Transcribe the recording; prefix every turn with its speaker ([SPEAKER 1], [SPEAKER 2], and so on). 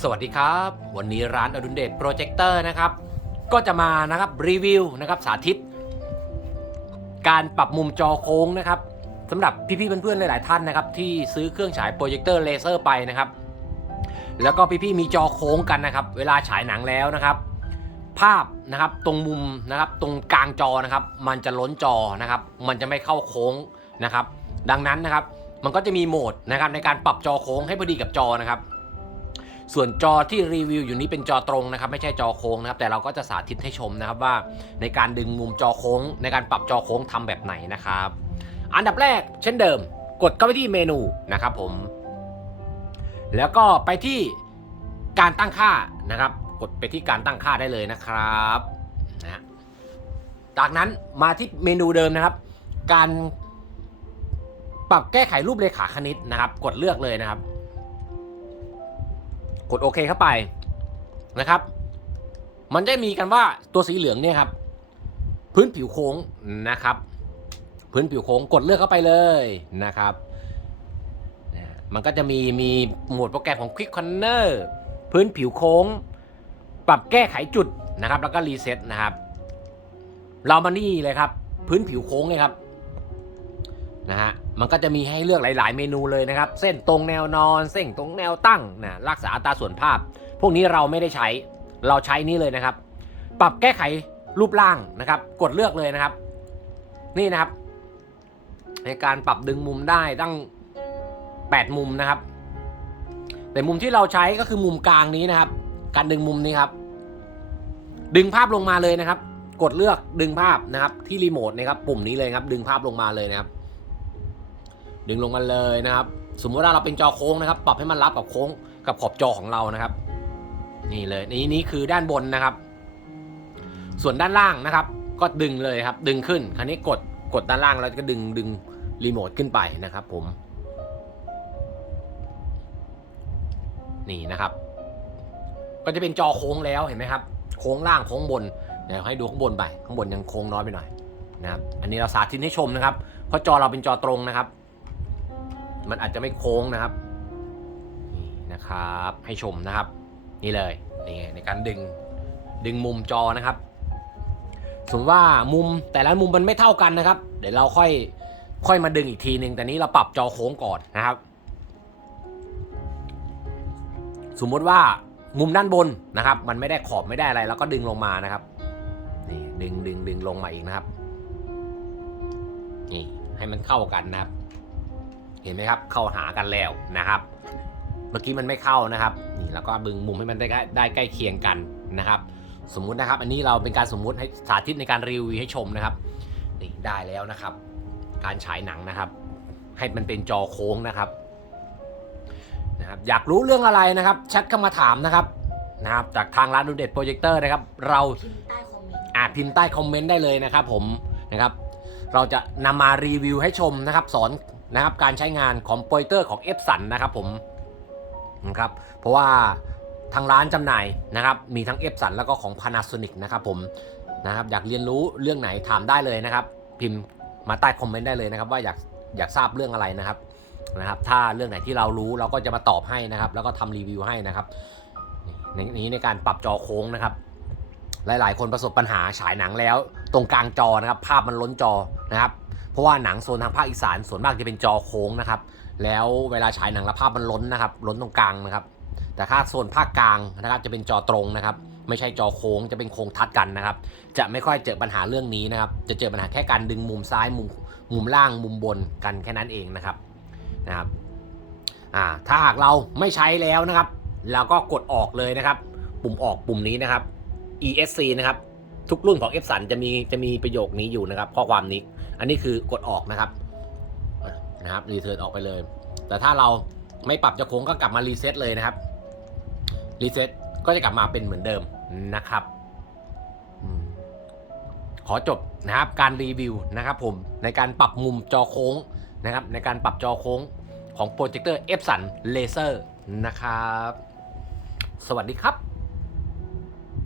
[SPEAKER 1] สวัสดีครับ วันนี้ร้านอดุลเดชโปรเจคเตอร์นะครับ ก็จะมานะครับรีวิวนะครับสาธิต การปรับมุมจอโค้งนะครับสำหรับพี่ๆเพื่อนๆหลายๆท่านนะครับ ที่ซื้อเครื่องฉายโปรเจคเตอร์เลเซอร์ไปนะครับ แล้วก็พี่ๆมีจอโค้งกันนะครับ เวลาฉายหนังแล้วนะครับ ภาพนะครับตรงมุมนะครับ ตรงกลางจอนะครับ มันจะล้นจอนะครับ มันจะไม่เข้าโค้งนะครับ ดังนั้นนะครับ มันก็จะมีโหมดนะครับในการปรับจอโค้งให้พอดีกับจอนะครับ ส่วนจอที่รีวิวอยู่นี้เป็นจอตรงนะครับไม่ใช่จอโค้งนะครับแต่เราก็จะสาธิตให้ชมนะครับว่า ในการดึงมุมจอโค้ง ในการปรับจอโค้งทำแบบไหนนะครับ อันดับแรกเช่นเดิม กดเข้าไปที่เมนูนะครับผม แล้วก็ไปที่การตั้งค่านะครับ กดไปที่การตั้งค่าได้เลยนะครับนะจากนั้นมาที่เมนูเดิมนะครับ การปรับแก้ไขรูปเลขาคณิตนะครับ กดเลือกเลยนะครับ กดโอเคเข้าไปนะครับ มันจะมีกันว่าตัวสีเหลืองเนี่ยครับ พื้นผิวโค้งนะครับ พื้นผิวโค้งกดเลือกเข้าไปเลยนะครับมันก็จะมีมีหมวดโปรแกรมของ Quick Corner พื้นผิวโค้ง ปรับแก้ไขจุดนะครับ แล้วก็รีเซ็ตนะครับ เรามานี่เลยครับ พื้นผิวโค้งเลยครับ นะฮะ มันก็จะมีให้เลือกหลาย ๆ เมนูเลยนะครับ เส้นตรงแนวนอน เส้นตรงแนวตั้งนะรักษาอัตราส่วนภาพ พวกนี้เราไม่ได้ใช้ เราใช้นี่เลยนะครับ ปรับแก้ไขรูปร่างนะครับ กดเลือกเลยนะครับ นี่นะครับ ในการปรับดึงมุมได้ตั้ง 8 มุมนะครับ แต่มุมที่เราใช้ก็คือมุมกลางนี้นะครับ การดึงมุมนี้ครับ ดึงภาพลงมาเลยนะครับ กดเลือกดึงภาพนะครับ ที่รีโมทนะครับ ปุ่มนี้เลยครับ ดึงภาพลงมาเลยนะครับ ดึงลงมาเลยนะครับ สมมติว่าเราเป็นจอโค้งนะครับ ปรับให้มันรับกับโค้งกับขอบจอของเรานะครับ นี่เลยนี่นี่คือด้านบนนะครับ ส่วนด้านล่างนะครับ ก็ดึงเลยครับ ดึงขึ้น คราวนี้กดกดด้านล่างแล้วก็ดึงดึงรีโมทขึ้นไปนะครับ ผม นี่นะครับ ก็จะเป็นจอโค้งแล้วเห็นไหมครับ โค้งล่างโค้งบนเดี๋ยวให้ดูข้างบนไป ข้างบนยังโค้งน้อยไปหน่อยนะครับ อันนี้เราสาธิตให้ชมนะครับ เพราะจอเราเป็นจอตรงนะครับ มันอาจจะไม่โค้งนะครับนี่นะครับให้ชมนะครับ นี่เลยนี่ในการดึงดึงมุมจอนะครับ สมมติว่ามุมแต่ละมุมมันไม่เท่ากันนะครับ เดี๋ยวเราค่อยค่อยมาดึงอีกทีหนึ่งแต่นี้เราปรับจอโค้งก่อนนะครับ สมมติว่ามุมด้านบนนะครับ มันไม่ได้ขอบไม่ได้อะไรแล้วก็ดึงลงมานะครับนี่ดึงดึงดึงลงมาอีกนะครับนี่ให้มันเข้ากันนะครับ เห็นไหมครับ เข้าหากันแล้วนะครับ เมื่อกี้มันไม่เข้านะครับ นี่แล้วก็ดึงมุมให้มันได้ใกล้ได้ใกล้เคียงกันนะครับ สมมุตินะครับ อันนี้เราเป็นการสมมุติให้สาธิตในการรีวิวให้ชมนะครับนี่ได้แล้วนะครับ การฉายหนังนะครับ ให้มันเป็นจอโค้งนะครับนะครับ อยากรู้เรื่องอะไรนะครับแชทเข้ามาถามนะครับนะครับ จากทางร้านดูเด็ดโปรเจคเตอร์นะครับ เรา
[SPEAKER 2] พิมพ์ใต้คอมเมนต์
[SPEAKER 1] อาจพิมพ์ใต้คอมเมนต์ได้เลยนะครับ ผมนะครับ เราจะนำมารีวิวให้ชมนะครับ สอน นะครับการใช้งานของโปรเจเตอร์ของ f อ u n นนะครับผมนะครับเพราะว่าทางร้านจำหน่ายนะครับมีทั้ง f อ u n แล้วก็ของ Panasonic นะครับผมนะครับอยากเรียนรู้เรื่องไหนถามได้เลยนะครับ พิมพ์มาใต้คอมเมนต์ได้เลยนะครับว่าอยากอยากทราบเรื่องอะไรนะครับนะครับ ถ้าเรื่องไหนที่เรารู้เราก็จะมาตอบให้นะครับ แล้วก็ทำรีวิวให้นะครับนี่ในนี้ในการปรับจอโค้งนะครับ หลาย ๆ คนประสบปัญหาฉายหนังแล้ว ตรงกลางจอนะครับ ภาพมันล้นจอนะครับ เพราะว่าหนังโซนทางภาคอีสานส่วนมากจะเป็นจอโค้งนะครับ แล้วเวลาฉายหนังล้วภาพมันล้นนะครับ ล้นตรงกลางนะครับ แต่ถ้าโซนภาคกลางนะครับจะเป็นจอตรงนะครับ ไม่ใช่จอโค้งจะเป็นโค้งทัดกันนะครับ จะไม่ค่อยเจอปัญหาเรื่องนี้นะครับ จะเจอปัญหาแค่การดึงมุมซ้ายมุมมุมล่างมุมบนกันแค่นั้นเองนะครับนะครับอ่าถ้าหากเราไม่ใช้แล้วนะครับ เราก็กดออกเลยนะครับ ปุ่มออกปุ่มนี้นะครับ ESC นะครับ ทุกรุ่นของ f อ u n จะมีจะมีประโยคนี้อยู่นะครับ ข้อความนี้ อันนี้คือกดออกนะครับนะครับรีเทิร์นออกไปเลย แต่ถ้าเราไม่ปรับจะโค้งก็กลับมารีเซ็ตเลยนะครับรีเซ็ตก็จะกลับมาเป็นเหมือนเดิมนะครับขอจบนะครับการรีวิวนะครับผมในการปรับมุมจอโค้งนะครับในการปรับจอโค้งของโปรเจคเตอร์ f อ u n Laser นะครับ สวัสดีครับ